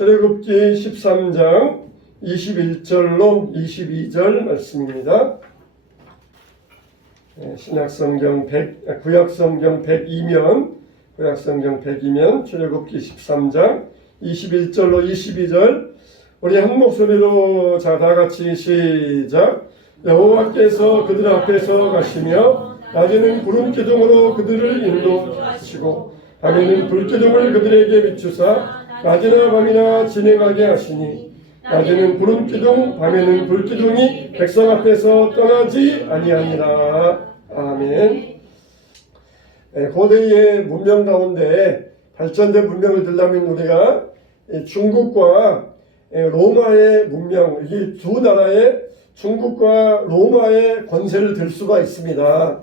출애굽기 13장 21절로 22절 말씀입니다. 신약성경 구약성경 102면 출애굽기 13장 21절로 22절 우리 한 목소리로 다 같이 시작. 여호와께서 그들 앞에서 가시며 낮에는 구름 기둥으로 그들을 인도하시고 밤에는 불기둥을 그들에게 비추사 낮이나 밤이나 진행하게 하시니 낮에는 구름 기둥 밤에는 불기둥이 백성 앞에서 떠나지 아니하니라. 아멘. 고대의 문명 가운데 발전된 문명을 들려면 우리가 중국과 로마의 문명, 이 두 나라의 중국과 로마의 권세를 들 수가 있습니다.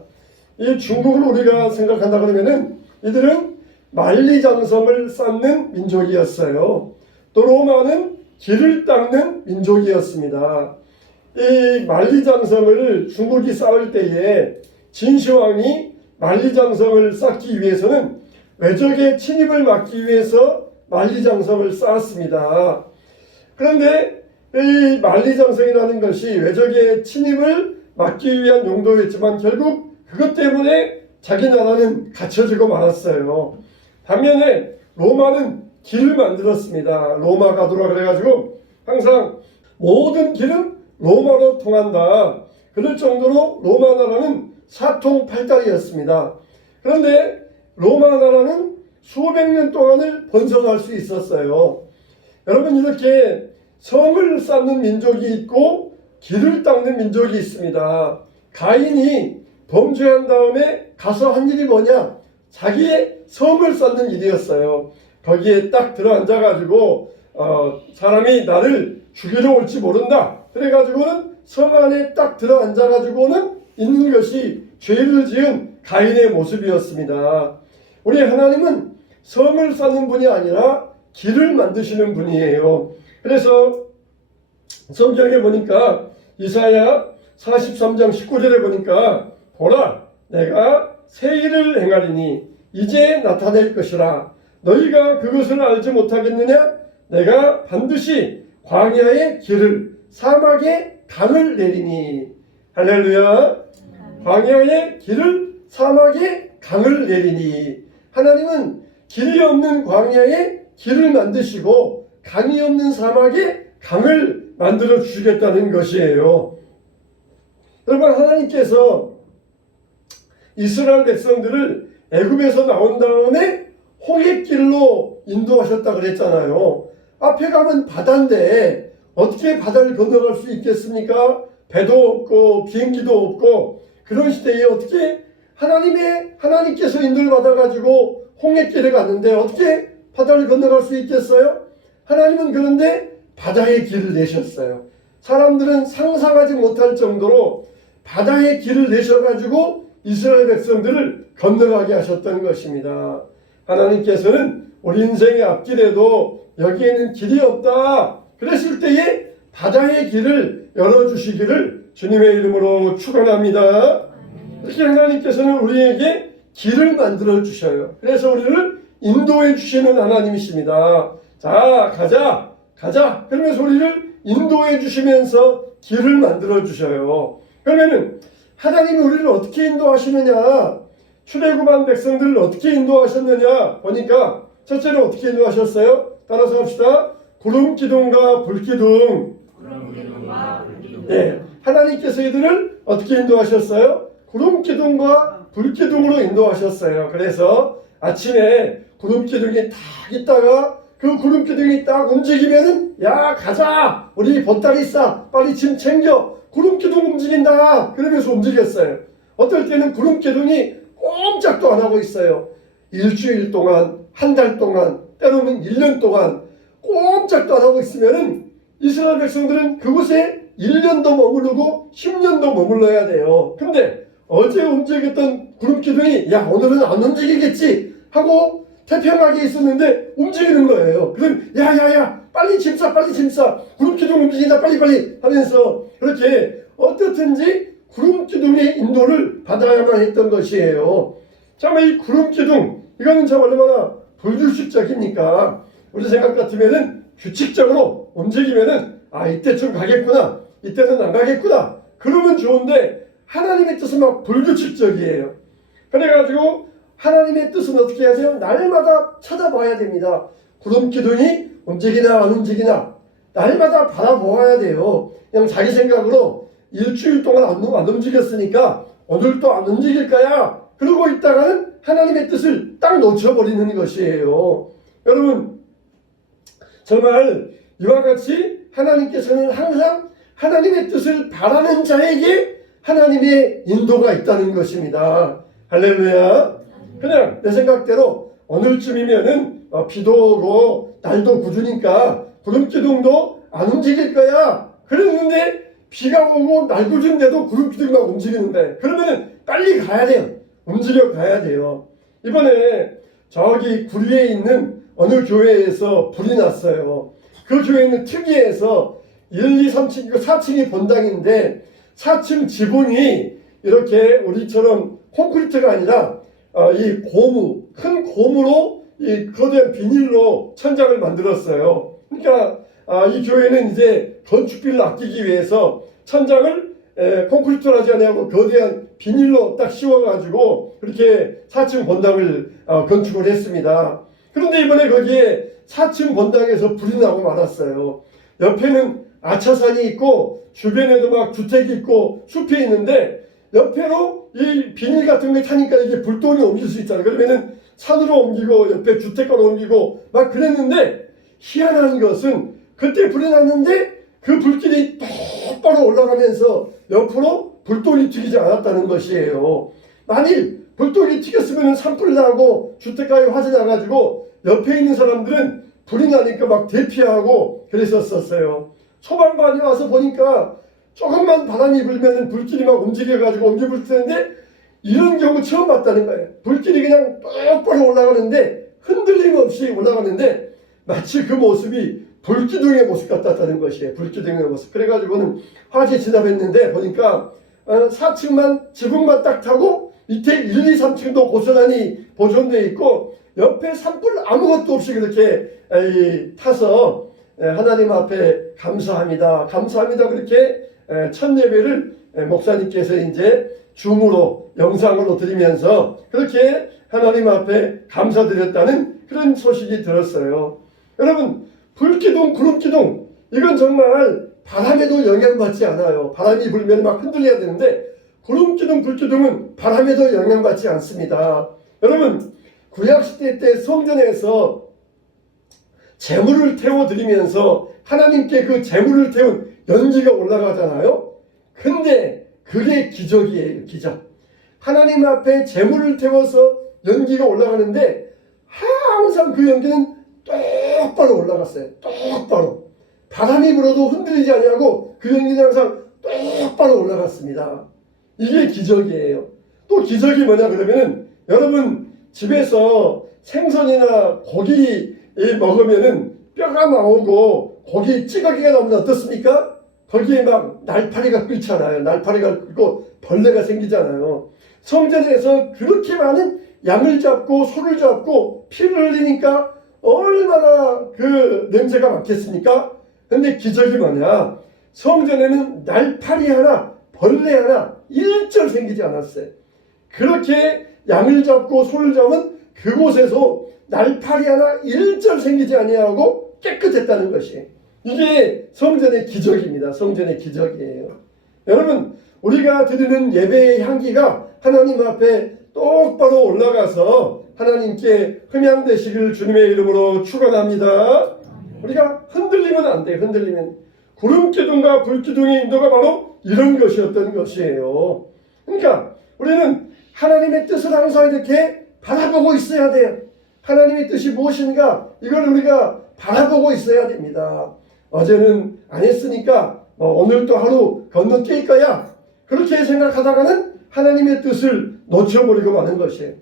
이 중국을 우리가 생각한다 그러면은 이들은 만리장성을 쌓는 민족이었어요. 또 로마는 길을 닦는 민족이었습니다. 이 만리장성을 중국이 쌓을 때에 진시황이 만리장성을 쌓기 위해서는 외적의 침입을 막기 위해서 만리장성을 쌓았습니다. 그런데 이 만리장성이라는 것이 외적의 침입을 막기 위한 용도였지만 결국 그것 때문에 자기 나라는 갇혀지고 말았어요. 반면에 로마는 길을 만들었습니다. 로마 가도라 그래가지고 항상 모든 길은 로마로 통한다. 그럴 정도로 로마 나라는 사통팔달이었습니다. 그런데 로마 나라는 수백 년 동안을 번성할 수 있었어요. 여러분, 이렇게 성을 쌓는 민족이 있고 길을 닦는 민족이 있습니다. 가인이 범죄한 다음에 가서 한 일이 뭐냐? 자기의 성을 쌓는 일이었어요. 거기에 딱 들어앉아가지고 사람이 나를 죽이러 올지 모른다. 그래가지고는 성 안에 딱 들어앉아가지고는 있는 것이 죄를 지은 가인의 모습이었습니다. 우리 하나님은 성을 쌓는 분이 아니라 길을 만드시는 분이에요. 그래서 성경에 보니까 이사야 43장 19절에 보니까 보라, 내가 새 일을 행하리니 이제 나타낼 것이라. 너희가 그것을 알지 못하겠느냐? 내가 반드시 광야의 길을 사막에 강을 내리니. 할렐루야. 광야의 길을 사막에 강을 내리니. 하나님은 길이 없는 광야에 길을 만드시고 강이 없는 사막에 강을 만들어 주시겠다는 것이에요. 여러분, 하나님께서 이스라엘 백성들을 애굽에서 나온 다음에 홍해길로 인도하셨다 그랬잖아요. 앞에 가면 바다인데 어떻게 바다를 건너갈 수 있겠습니까? 배도 없고 비행기도 없고 그런 시대에 어떻게 하나님께서 인도를 받아가지고 홍해길에 갔는데 어떻게 바다를 건너갈 수 있겠어요? 하나님은 그런데 바다의 길을 내셨어요. 사람들은 상상하지 못할 정도로 바다의 길을 내셔가지고 이스라엘 백성들을 건너가게 하셨던 것입니다. 하나님께서는 우리 인생의 앞길에도 여기에는 길이 없다 그랬을 때에 바다의 길을 열어주시기를 주님의 이름으로 축원합니다. 이렇게 하나님께서는 우리에게 길을 만들어 주셔요. 그래서 우리를 인도해 주시는 하나님이십니다. 자, 가자 그러면서 우리를 인도해 주시면서 길을 만들어 주셔요. 그러면은 하나님이 우리를 어떻게 인도하시느냐? 출애굽한 백성들을 어떻게 인도하셨느냐? 보니까 첫째로 어떻게 인도하셨어요? 따라서 합시다. 구름 기둥과 불기둥. 네, 하나님께서 이들을 어떻게 인도하셨어요? 구름 기둥과 불기둥으로 인도하셨어요. 그래서 아침에 구름 기둥이 딱 있다가 그 구름 기둥이 딱 움직이면은 야, 가자, 우리 보따리 싸, 빨리 짐 챙겨, 구름 기둥 움직인다 그러면서 움직였어요. 어떨 때는 구름 기둥이 꼼짝도 안 하고 있어요. 일주일 동안, 한 달 동안, 때로는 1년 동안 꼼짝도 안 하고 있으면은 이스라엘 백성들은 그곳에 1년도 머무르고 10년도 머물러야 돼요. 근데 어제 움직였던 구름 기둥이 야, 오늘은 안 움직이겠지 하고 태평하게 있었는데 움직이는 거예요. 그럼 야야야, 빨리 짐 싸, 빨리 짐 싸, 구름 기둥 움직인다, 빨리 하면서 그렇게 어떻든지 구름 기둥의 인도를 받아야만 했던 것이에요. 참, 이 구름 기둥, 이거는 참 얼마나 불규칙적입니까? 우리 생각 같으면은 규칙적으로 움직이면은 이때쯤 가겠구나, 이때는 안 가겠구나, 그러면 좋은데 하나님의 뜻은 막 불규칙적이에요. 그래가지고 하나님의 뜻은 어떻게 해야 돼요? 날마다 찾아봐야 됩니다. 구름 기둥이 움직이나 안 움직이나 날마다 바라보아야 돼요. 그냥 자기 생각으로 일주일 동안 안 움직였으니까 오늘도 안 움직일 거야, 그러고 있다가는 하나님의 뜻을 딱 놓쳐버리는 것이에요. 여러분, 정말 이와 같이 하나님께서는 항상 하나님의 뜻을 바라는 자에게 하나님의 인도가 있다는 것입니다. 할렐루야. 그냥 내 생각대로 오늘쯤이면은 비도 오고 날도 굳으니까 구름기둥도 안 움직일 거야, 그랬는데 비가 오고 날 굳은데도 구름기둥이 막 움직이는데, 그러면은 빨리 가야 돼요. 움직여 가야 돼요. 이번에 저기 구리에 있는 어느 교회에서 불이 났어요. 그 교회는 특이해서 1, 2, 3층, 4층이 본당인데 4층 지붕이 이렇게 우리처럼 콘크리트가 아니라 이 고무, 큰 고무로 이 거대한 비닐로 천장을 만들었어요. 그러니까 이 교회는 이제 건축비를 아끼기 위해서 천장을 콘크리트로 하지 않고 거대한 비닐로 딱 씌워가지고 그렇게 4층 본당을 건축을 했습니다. 그런데 이번에 거기에 4층 본당에서 불이 나고 말았어요. 옆에는 아차산이 있고 주변에도 막 주택이 있고 숲이 있는데 옆에로 이 비닐 같은 거 타니까 이게 불똥이 옮길 수 있잖아요. 그러면은 산으로 옮기고 옆에 주택가로 옮기고 막 그랬는데, 희한한 것은 그때 불이 났는데 그 불길이 똑바로 올라가면서 옆으로 불똥이 튀기지 않았다는 것이에요. 만일 불똥이 튀겼으면 산불 나고 주택가에 화재 나가지고 옆에 있는 사람들은 불이 나니까 막 대피하고 그랬었어요. 소방관이 와서 보니까 조금만 바람이 불면 불길이 막 움직여가지고 옮겨볼 텐데, 이런 경우 처음 봤다는 거예요. 불길이 그냥 똑바로 올라가는데 흔들림 없이 올라가는데 마치 그 모습이 불기둥의 모습 같았다는 것이에요. 불기둥의 모습. 그래가지고는 화재 진압했는데 보니까 4층만 지붕만 딱 타고 밑에 1, 2, 3층도 고스란히 보존되어 있고 옆에 산불 아무것도 없이 그렇게 타서 하나님 앞에 감사합니다, 감사합니다, 그렇게 첫 예배를 목사님께서 이제 줌으로 영상으로 드리면서 그렇게 하나님 앞에 감사드렸다는 그런 소식이 들었어요. 여러분, 불기둥, 구름기둥, 이건 정말 바람에도 영향받지 않아요. 바람이 불면 막 흔들려야 되는데 구름기둥, 불기둥은 바람에도 영향받지 않습니다. 여러분, 구약시대 때 성전에서 재물을 태워드리면서 하나님께 그 재물을 태운 연기가 올라가잖아요. 근데 그게 기적이에요. 기적. 하나님 앞에 재물을 태워서 연기가 올라가는데 항상 그 연기는 똑바로 올라갔어요. 똑바로. 바람이 불어도 흔들리지 아니하고 그 연기는 항상 똑바로 올라갔습니다. 이게 기적이에요. 또 기적이 뭐냐 그러면은, 여러분 집에서 생선이나 고기 먹으면은 뼈가 나오고 고기 찌꺼기가 나오면 어떻습니까? 거기에 막 날파리가 끓잖아요. 날파리가 끓고 벌레가 생기잖아요. 성전에서 그렇게 많은 양을 잡고 소를 잡고 피를 흘리니까 얼마나 그 냄새가 많겠습니까? 근데 기적이 뭐냐? 성전에는 날파리 하나, 벌레 하나 일절 생기지 않았어요. 그렇게 양을 잡고 소를 잡은 그곳에서 날파리 하나 일절 생기지 아니하고 깨끗했다는 것이, 이게 성전의 기적입니다. 성전의 기적이에요. 여러분, 우리가 드리는 예배의 향기가 하나님 앞에 똑바로 올라가서 하나님께 흠향되시길 주님의 이름으로 축원합니다. 우리가 흔들리면 안 돼요. 흔들리면. 구름기둥과 불기둥의 인도가 바로 이런 것이었던 것이에요. 그러니까 우리는 하나님의 뜻을 항상 이렇게 바라보고 있어야 돼요. 하나님의 뜻이 무엇인가, 이걸 우리가 바라보고 있어야 됩니다. 어제는 안 했으니까 오늘 또 하루 건너뛸 거야, 그렇게 생각하다가는 하나님의 뜻을 놓쳐버리고 마는 것이에요.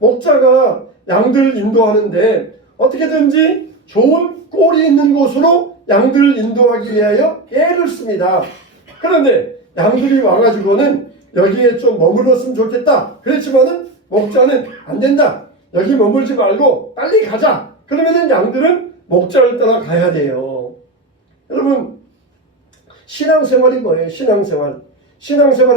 목자가 양들을 인도하는데 어떻게든지 좋은 꼴이 있는 곳으로 양들을 인도하기 위하여 애를 씁니다. 그런데 양들이 와가지고는 여기에 좀 머물렀으면 좋겠다 그랬지만은 목자는 안 된다, 여기 머물지 말고 빨리 가자. 그러면은 양들은 목자를 따라 가야 돼요. 여러분, 신앙생활이 뭐예요? 신앙생활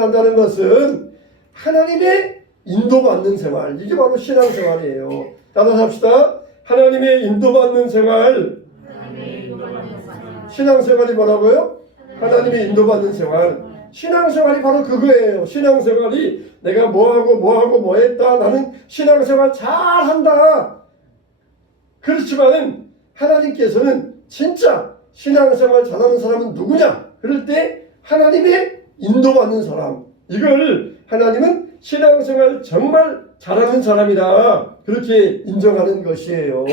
한다는 것은 하나님의 인도받는 생활, 이게 바로 신앙생활이에요. 따라서 합시다. 하나님의 인도받는 생활. 신앙생활이 뭐라고요? 하나님의 인도받는 생활. 신앙생활이 바로 그거예요. 신앙생활이 내가 뭐하고 했다, 나는 신앙생활 잘한다. 그렇지만은 하나님께서는 진짜 신앙생활 잘하는 사람은 누구냐? 그럴 때 하나님의 인도받는 사람, 이걸 하나님은 신앙생활 정말 잘하는 사람이다, 그렇게 인정하는 것이에요.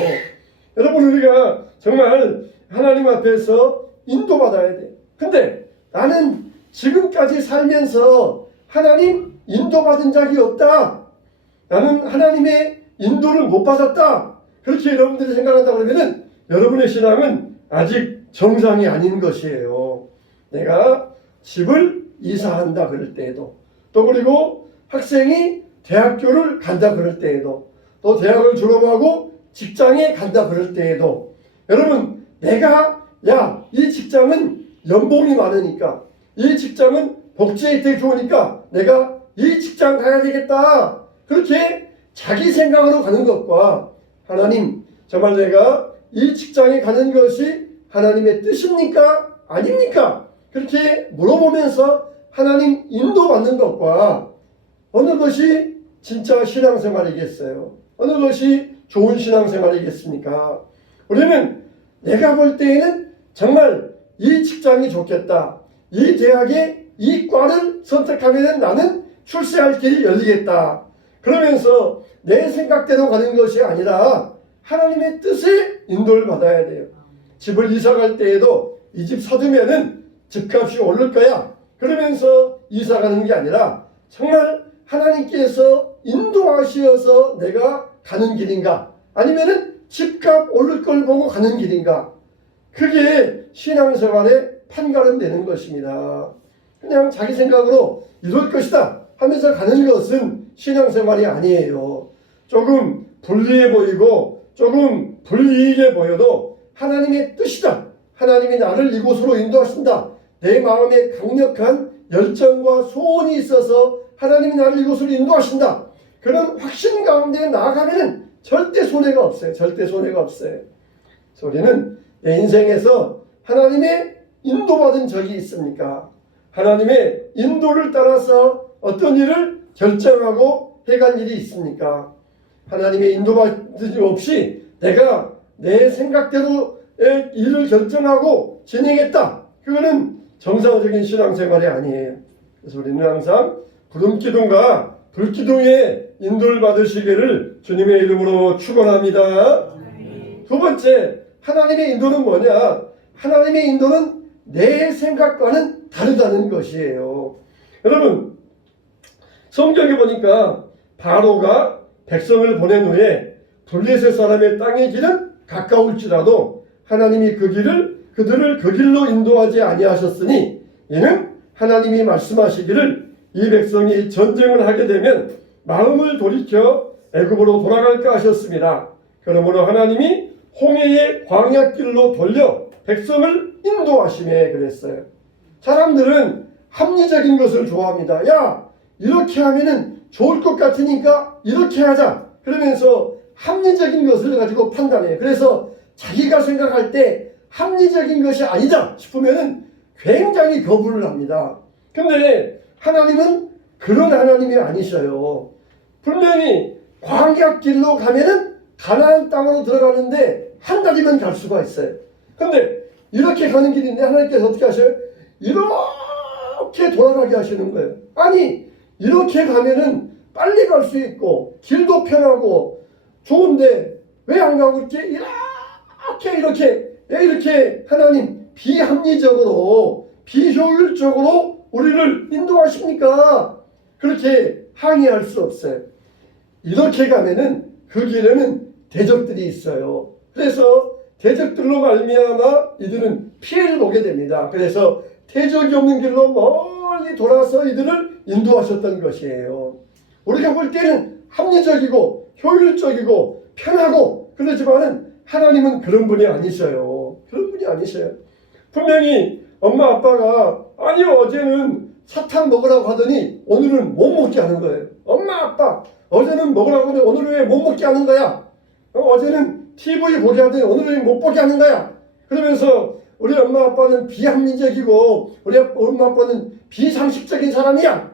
여러분, 우리가 정말 하나님 앞에서 인도받아야 돼. 근데 나는 지금까지 살면서 하나님 인도받은 적이 없다, 나는 하나님의 인도를 못 받았다, 그렇게 여러분들이 생각한다 그러면은 여러분의 신앙은 아직 정상이 아닌 것이에요. 내가 집을 이사한다 그럴 때에도, 또 그리고 학생이 대학교를 간다 그럴 때에도, 또 대학을 졸업하고 직장에 간다 그럴 때에도, 여러분, 내가 이 직장은 연봉이 많으니까, 이 직장은 복지 혜택이 좋으니까 내가 이 직장 가야 되겠다, 그렇게 자기 생각으로 가는 것과 하나님, 정말 내가 이 직장에 가는 것이 하나님의 뜻입니까? 아닙니까? 그렇게 물어보면서 하나님 인도받는 것과 어느 것이 진짜 신앙생활이겠어요? 어느 것이 좋은 신앙생활이겠습니까? 우리는 내가 볼 때에는 정말 이 직장이 좋겠다, 이 대학에 이 과를 선택하면 나는 출세할 길이 열리겠다, 그러면서 내 생각대로 가는 것이 아니라 하나님의 뜻에 인도를 받아야 돼요. 집을 이사 갈 때에도 이 집 사두면은 집값이 오를 거야, 그러면서 이사 가는 게 아니라 정말 하나님께서 인도하시어서 내가 가는 길인가, 아니면은 집값 오를 걸 보고 가는 길인가, 그게 신앙생활의 판가름 되는 것입니다. 그냥 자기 생각으로 이럴 것이다 하면서 가는 것은 신앙생활이 아니에요. 조금 불리해 보이고 조금 불이익해 보여도 하나님의 뜻이다, 하나님이 나를 이곳으로 인도하신다, 내 마음에 강력한 열정과 소원이 있어서 하나님이 나를 이곳으로 인도하신다, 그런 확신 가운데 나아가면 절대 손해가 없어요. 절대 손해가 없어요. 우리는 내 인생에서 하나님의 인도받은 적이 있습니까? 하나님의 인도를 따라서 어떤 일을 결정하고 해간 일이 있습니까? 하나님의 인도받은 적 없이 내가 내 생각대로 일을 결정하고 진행했다, 그거는 정상적인 신앙생활이 아니에요. 그래서 우리는 항상 구름기둥과 불기둥의 인도를 받으시기를 주님의 이름으로 축원합니다. 두 번째, 하나님의 인도는 뭐냐? 하나님의 인도는 내 생각과는 다르다는 것이에요. 여러분, 성경에 보니까 바로가 백성을 보낸 후에 블레셋 사람의 땅의 길은 가까울지라도 하나님이 그들을 그 길로 인도하지 아니하셨으니 이는 하나님이 말씀하시기를 이 백성이 전쟁을 하게 되면 마음을 돌이켜 애굽으로 돌아갈까 하셨습니다. 그러므로 하나님이 홍해의 광야길로 돌려 백성을 인도하시매 그랬어요. 사람들은 합리적인 것을 좋아합니다. 야, 이렇게 하면은 좋을 것 같으니까 이렇게 하자, 그러면서 합리적인 것을 가지고 판단해요. 그래서 자기가 생각할 때 합리적인 것이 아니다 싶으면은 굉장히 거부를 합니다. 근데 하나님은 그런 하나님이 아니셔요. 분명히 광야길로 가면은 가나안 땅으로 들어가는데 한 달이면 갈 수가 있어요. 근데 이렇게 가는 길인데 하나님께서 어떻게 하셔요? 이렇게 돌아가게 하시는 거예요. 아니, 이렇게 가면은 빨리 갈 수 있고 길도 편하고 좋은데 왜 안 가고 이렇게 하나님 비합리적으로 비효율적으로 우리를 인도하십니까? 그렇게 항의할 수 없어요. 이렇게 가면은 그 길에는 대적들이 있어요. 그래서 대적들로 말미암아 이들은 피해를 보게 됩니다. 그래서 대적이 없는 길로 멀리 돌아서 이들을 인도하셨던 것이에요. 우리가 볼 때는 합리적이고 효율적이고 편하고 그러지만은 하나님은 그런 분이 아니셔요. 그런 분이 아니셔요. 분명히 엄마 아빠가 아니 어제는 사탕 먹으라고 하더니 오늘은 못 먹게 하는 거예요. 엄마 아빠 어제는 먹으라고 하더니 오늘은 왜 못 먹게 하는 거야? 어제는 TV 보게 하더니 오늘은 왜 못 보게 하는 거야? 그러면서 우리 엄마 아빠는 비합리적이고 우리 엄마 아빠는 비상식적인 사람이야.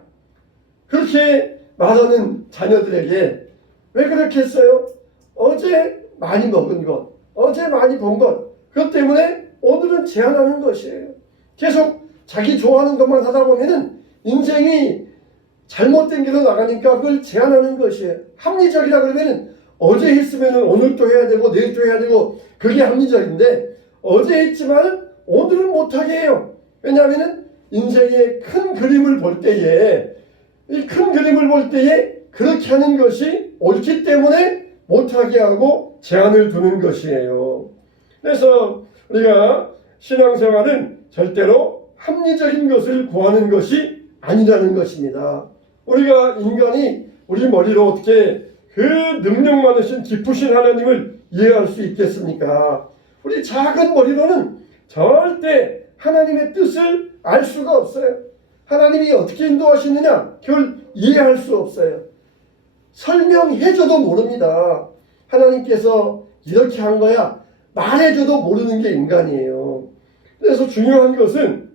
그렇게 말하는 자녀들에게 왜 그렇게 했어요? 어제 많이 먹은 것, 어제 많이 본 것, 그것 때문에 오늘은 제한하는 것이에요. 계속 자기 좋아하는 것만 하다 보면은 인생이 잘못된 길로 나가니까 그걸 제한하는 것이에요. 합리적이라 그러면은 어제 했으면은 오늘 또 해야 되고 내일 또 해야 되고 그게 합리적인데 어제 했지만 오늘은 못하게 해요. 왜냐하면은 인생의 큰 그림을 볼 때에 이 큰 그림을 볼 때에 그렇게 하는 것이 옳기 때문에 못하게 하고 제한을 두는 것이에요. 그래서 우리가 신앙생활은 절대로 합리적인 것을 구하는 것이 아니라는 것입니다. 우리가 인간이 우리 머리로 어떻게 그 능력 많으신 깊으신 하나님을 이해할 수 있겠습니까? 우리 작은 머리로는 절대 하나님의 뜻을 알 수가 없어요. 하나님이 어떻게 인도하시느냐 그걸 이해할 수 없어요. 설명해줘도 모릅니다. 하나님께서 이렇게 한 거야 말해줘도 모르는 게 인간이에요. 그래서 중요한 것은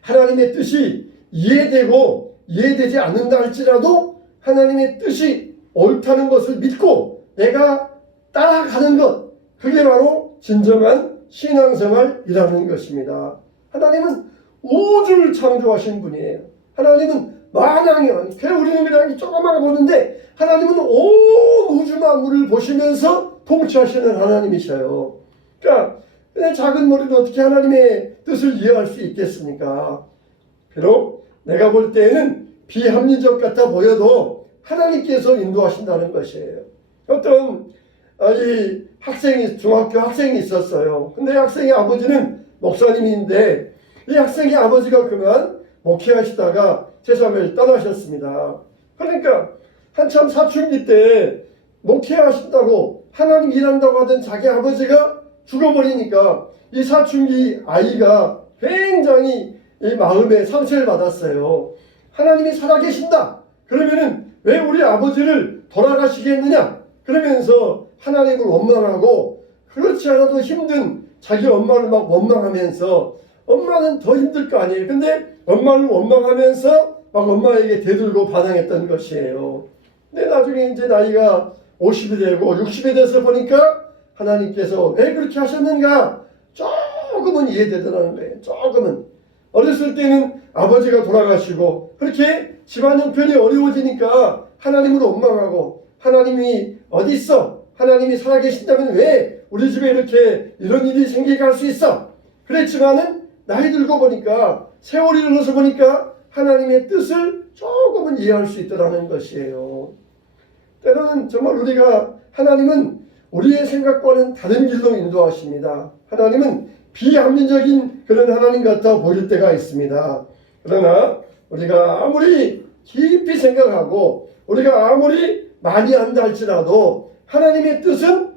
하나님의 뜻이 이해되고 이해되지 않는다 할지라도 하나님의 뜻이 옳다는 것을 믿고 내가 따라가는 것, 그게 바로 진정한 신앙생활이라는 것입니다. 하나님은 우주를 창조하신 분이에요. 하나님은 만왕이요. 우리는 그냥 조그마한 보는데 하나님은 온 우주 만물을 보시면서 통치하시는 하나님이셔요. 그러니까 작은 머리로 어떻게 하나님의 뜻을 이해할 수 있겠습니까? 비록 내가 볼 때에는 비합리적 같아 보여도 하나님께서 인도하신다는 것이에요. 어떤 이 학생이 중학교 학생이 있었어요. 근데 학생의 아버지는 목사님인데 이 학생의 아버지가 그만 목회하시다가 세상을 떠나셨습니다. 그러니까 한참 사춘기 때 목회하신다고 하나님 일한다고 하던 자기 아버지가 죽어버리니까 이 사춘기 아이가 굉장히 이 마음에 상처를 받았어요. 하나님이 살아계신다. 그러면은 왜 우리 아버지를 돌아가시겠느냐? 그러면서 하나님을 원망하고 그렇지 않아도 힘든 자기 엄마를 막 원망하면서 엄마는 더 힘들 거 아니에요. 근데 엄마를 원망하면서 막 엄마에게 대들고 반항했던 것이에요. 근데 나중에 이제 나이가 50이 되고 60이 돼서 보니까 하나님께서 왜 그렇게 하셨는가 조금은 이해되더라는 거예요. 조금은. 어렸을 때는 아버지가 돌아가시고 그렇게 집안 형편이 어려워지니까 하나님을 원망하고 하나님이 어디 있어? 하나님이 살아계신다면 왜 우리 집에 이렇게 이런 일이 생기게 할 수 있어? 그랬지만은 나이 들고 보니까 세월이 흘러서 보니까 하나님의 뜻을 조금은 이해할 수 있더라는 것이에요. 때로는 정말 우리가 하나님은 우리의 생각과는 다른 길로 인도하십니다. 하나님은 비합리적인 그런 하나님 같아 보일 때가 있습니다. 그러나 우리가 아무리 깊이 생각하고 우리가 아무리 많이 한다 할지라도 하나님의 뜻은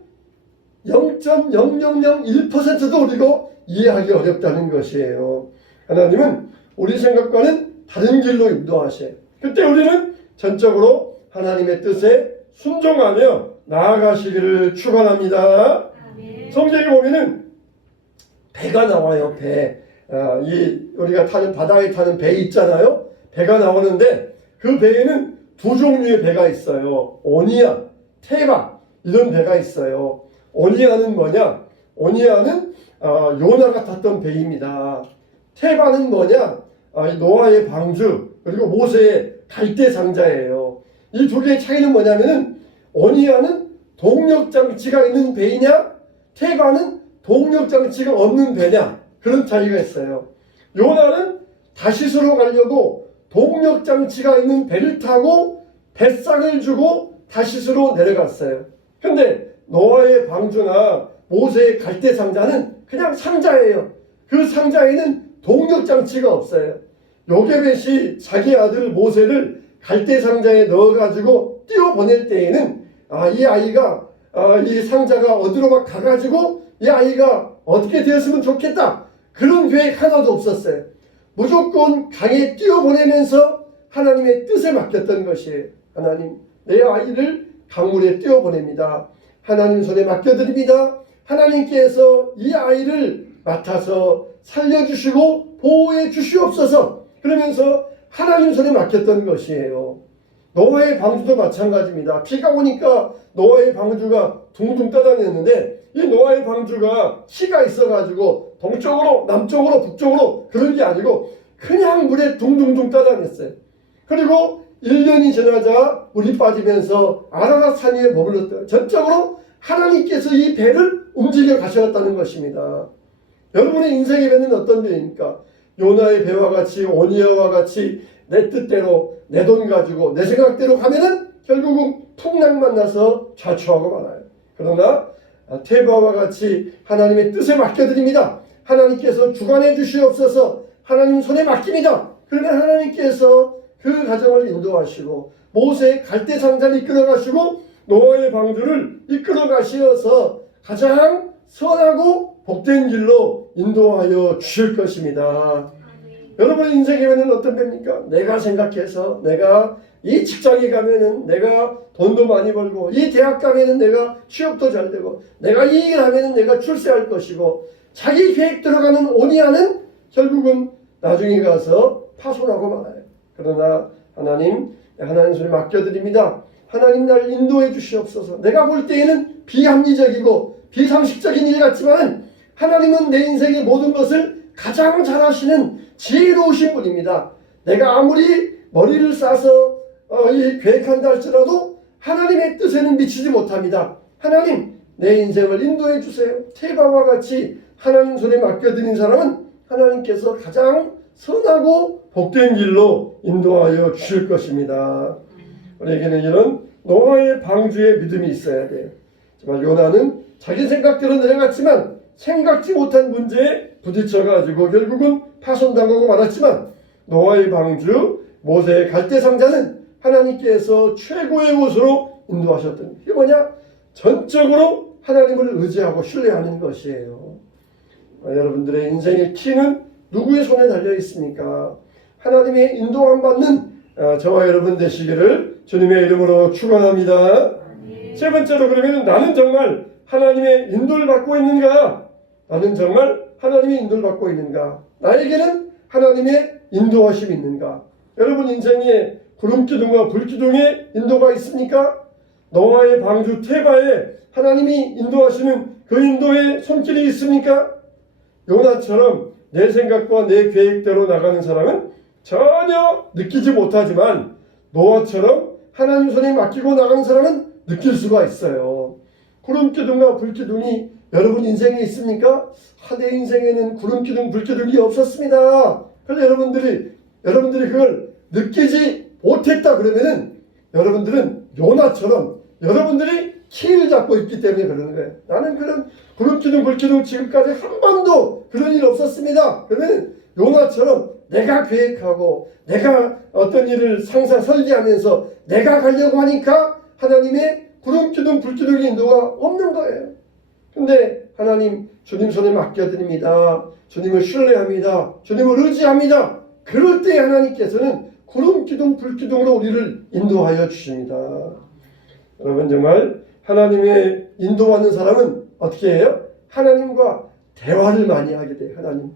0.0001%도 우리가 이해하기 어렵다는 것이에요. 하나님은 우리 생각과는 다른 길로 인도하셔요. 그때 우리는 전적으로 하나님의 뜻에 순종하며 나아가시기를 축원합니다. 성경에 보면은 배가 나와요. 배. 우리가 타는 바다에 타는 배 있잖아요. 배가 나오는데 그 배에는 두 종류의 배가 있어요. 오니아, 테바 이런 배가 있어요. 오니아는 뭐냐? 오니아는 요나가 탔던 배입니다. 테바는 뭐냐? 노아의 방주 그리고 모세의 갈대 상자예요. 이 두 개의 차이는 뭐냐면은 오니아는 동력 장치가 있는 배이냐? 테바는 동력 장치가 없는 배냐? 그런 차이가 있어요. 요나는 다시스로 가려고 동력 장치가 있는 배를 타고 뱃삭을 주고 다시스로 내려갔어요. 근데 노아의 방주나 모세의 갈대 상자는 그냥 상자예요. 그 상자에는 동력 장치가 없어요. 요게벳이 자기 아들 모세를 갈대 상자에 넣어가지고 띄워보낼 때에는 이 아이가 이 상자가 어디로 막 가가지고 이 아이가 어떻게 되었으면 좋겠다, 그런 계획 하나도 없었어요. 무조건 강에 뛰어보내면서 하나님의 뜻에 맡겼던 것이에요. 하나님, 내 아이를 강물에 뛰어보냅니다. 하나님 손에 맡겨드립니다. 하나님께서 이 아이를 맡아서 살려주시고 보호해 주시옵소서. 그러면서 하나님 손에 맡겼던 것이에요. 노아의 방주도 마찬가지입니다. 비가 오니까 노아의 방주가 둥둥 떠다녔는데, 이 노아의 방주가 키가 있어가지고 동쪽으로 남쪽으로 북쪽으로 그런 게 아니고 그냥 물에 둥둥둥 떠다녔어요. 그리고 1년이 지나자 물이 빠지면서 아라랏 산 위에 머물렀어요. 전적으로 하나님께서 이 배를 움직여 가셨다는 것입니다. 여러분의 인생의 배는 어떤 배입니까? 요나의 배와 같이, 오니아와 같이 내 뜻대로, 내 돈 가지고, 내 생각대로 가면은 결국은 풍랑만 나서 좌초하고 말아요. 그러나 테바와 같이 하나님의 뜻에 맡겨드립니다. 하나님께서 주관해 주시옵소서. 하나님 손에 맡깁니다. 그러면 하나님께서 그 가정을 인도하시고 모세의 갈대 상자를 이끌어 가시고 노아의 방주를 이끌어 가시어서 가장 선하고 복된 길로 인도하여 주실 것입니다. 여러분 인생에는 어떤 배입니까? 내가 생각해서, 내가 이 직장에 가면은 내가 돈도 많이 벌고, 이 대학 가면은 내가 취업도 잘 되고, 내가 이 일을 하면은 내가 출세할 것이고, 자기 계획 들어가는 오니아는 결국은 나중에 가서 파손하고 말아요. 그러나 하나님 손에 맡겨드립니다. 하나님 나를 인도해 주시옵소서. 내가 볼 때에는 비합리적이고 비상식적인 일 같지만 하나님은 내 인생의 모든 것을 가장 잘 하시는 지혜로우신 분입니다. 내가 아무리 머리를 싸서 계획한다 할지라도 하나님의 뜻에는 미치지 못합니다. 하나님, 내 인생을 인도해 주세요. 테바와 같이 하나님 손에 맡겨드린 사람은 하나님께서 가장 선하고 복된 길로 인도하여 주실 것입니다. 우리에게는 이런 노아의 방주의 믿음이 있어야 돼요. 정말 요나는 자기 생각대로 내려갔지만 생각지 못한 문제에 부딪혀가지고 결국은 파손당하고 말았지만, 노아의 방주, 모세의 갈대상자는 하나님께서 최고의 곳으로 인도하셨던, 이게 뭐냐? 전적으로 하나님을 의지하고 신뢰하는 것이에요. 여러분들의 인생의 키는 누구의 손에 달려 있습니까? 하나님의 인도함 받는 저와 여러분 되시기를 주님의 이름으로 축원합니다. 세 번째로, 그러면 나는 정말 하나님의 인도를 받고 있는가? 나는 정말 하나님의 인도를 받고 있는가? 나에게는 하나님의 인도하심이 있는가? 여러분 인생에 구름기둥과 불기둥의 인도가 있습니까? 노아의 방주 테바에 하나님이 인도하시는 그 인도의 손길이 있습니까? 요나처럼 내 생각과 내 계획대로 나가는 사람은 전혀 느끼지 못하지만, 노아처럼 하나님 손에 맡기고 나가는 사람은 느낄 수가 있어요. 구름기둥과 불기둥이 여러분 인생에 있습니까? 내 인생에는 구름기둥, 불기둥이 없었습니다. 그래서 여러분들이 그걸 느끼지 못했다 그러면은 여러분들은 요나처럼 여러분들이 키를 잡고 있기 때문에 그러는 거예요. 나는 그런 구름기둥, 불기둥 지금까지 한 번도 그런 일 없었습니다. 그러면 요나처럼 내가 계획하고 내가 어떤 일을 설계하면서 내가 가려고 하니까 하나님의 구름기둥, 불기둥의 인도가 없는 거예요. 근데 하나님, 주님 손에 맡겨드립니다. 주님을 신뢰합니다. 주님을 의지합니다. 그럴 때 하나님께서는 구름기둥, 불기둥으로 우리를 인도하여 주십니다. 여러분 정말 하나님의 인도받는 사람은 어떻게 해요? 하나님과 대화를 많이 하게 돼요. 하나님.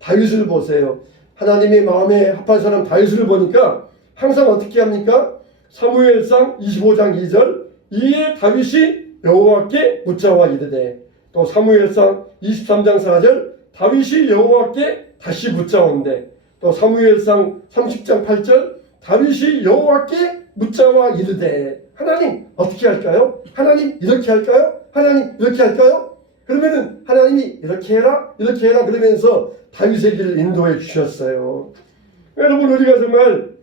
다윗을 보세요. 하나님의 마음에 합한 사람 다윗을 보니까 항상 어떻게 합니까? 사무엘상 25장 2절, 이에 다윗이 여호와께 묻자와 이르되, 또 사무엘상 23장 4절, 다윗이 여호와께 다시 묻자온대, 또 사무엘상 30장 8절, 다윗이 여호와께 묻자와 이르되. 하나님 어떻게 할까요? 하나님 이렇게 할까요? 하나님 이렇게 할까요? 그러면은 하나님이 이렇게 해라 그러면서 다윗의 길을 인도해 주셨어요. 여러분, 우리가 정말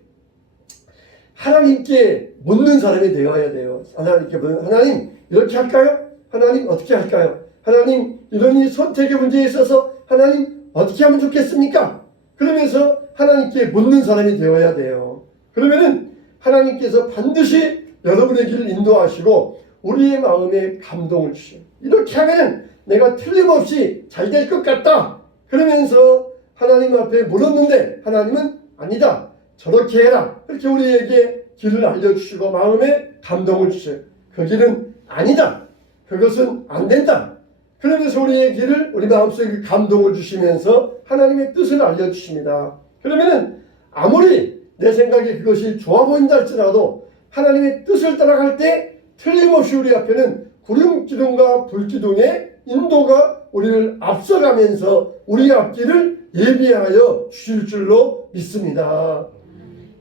하나님께 묻는 사람이 되어야 돼요. 하나님 이렇게 할까요? 하나님 어떻게 할까요? 하나님 이런 이 선택의 문제에 있어서 하나님 어떻게 하면 좋겠습니까? 그러면서 하나님께 묻는 사람이 되어야 돼요. 그러면은 하나님께서 반드시 여러분의 길을 인도하시고 우리의 마음에 감동을 주셔요. 이렇게 하면 내가 틀림없이 잘 될 것 같다. 그러면서 하나님 앞에 물었는데 하나님은 아니다. 저렇게 해라. 그렇게 우리에게 길을 알려주시고 마음에 감동을 주셔요. 그 길은 아니다. 그것은 안 된다. 그러면서 우리의 길을 우리 마음속에 감동을 주시면서 하나님의 뜻을 알려주십니다. 그러면은 아무리 내 생각에 그것이 좋아 보인다 할지라도 하나님의 뜻을 따라갈 때 틀림없이 우리 앞에는 구름 기둥과 불 기둥의 인도가 우리를 앞서가면서 우리 앞길을 예비하여 주실 줄로 믿습니다.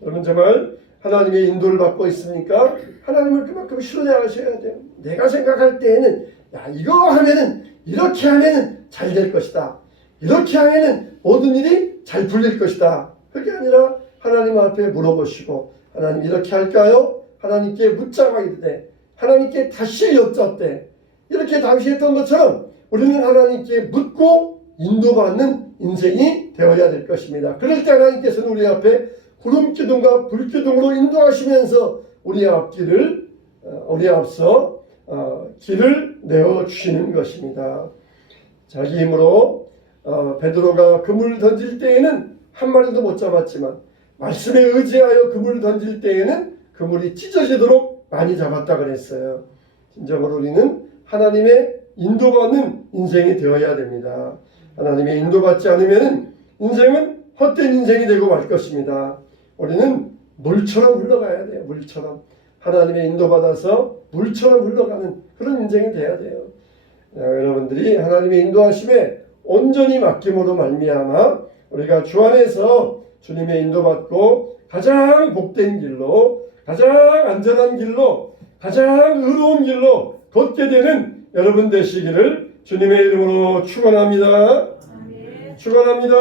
여러분 정말 하나님의 인도를 받고 있습니까? 하나님을 그만큼 신뢰하셔야 돼요. 내가 생각할 때에는 야 이거 하면은 이렇게 하면은 잘 될 것이다. 이렇게 하면은 모든 일이 잘 풀릴 것이다. 그게 아니라 하나님 앞에 물어보시고 하나님 이렇게 할까요? 하나님께 묻자마게 돼. 하나님께 다시 여쭙되 이렇게 당시 했던 것처럼 우리는 하나님께 묻고 인도받는 인생이 되어야 될 것입니다. 그럴 때 하나님께서는 우리 앞에 구름 기둥과 불 기둥으로 인도하시면서 우리 앞길을 우리 앞서 길을 내어 주시는 것입니다. 자기 힘으로 베드로가 그물을 던질 때에는 한 마리도 못 잡았지만 말씀에 의지하여 그물을 던질 때에는 그물이 찢어지도록 많이 잡았다 그랬어요. 진정으로 우리는 하나님의 인도받는 인생이 되어야 됩니다. 하나님의 인도받지 않으면 인생은 헛된 인생이 되고 말 것입니다. 우리는 물처럼 흘러가야 돼요. 물처럼. 하나님의 인도받아서 물처럼 흘러가는 그런 인생이 돼야 돼요. 여러분들이 하나님의 인도하심에 온전히 맡김으로 말미암아 우리가 주 안에서 주님의 인도받고 가장 복된 길로 가장 안전한 길로 가장 의로운 길로 걷게 되는 여러분 되시기를 주님의 이름으로 축원합니다. 축원합니다.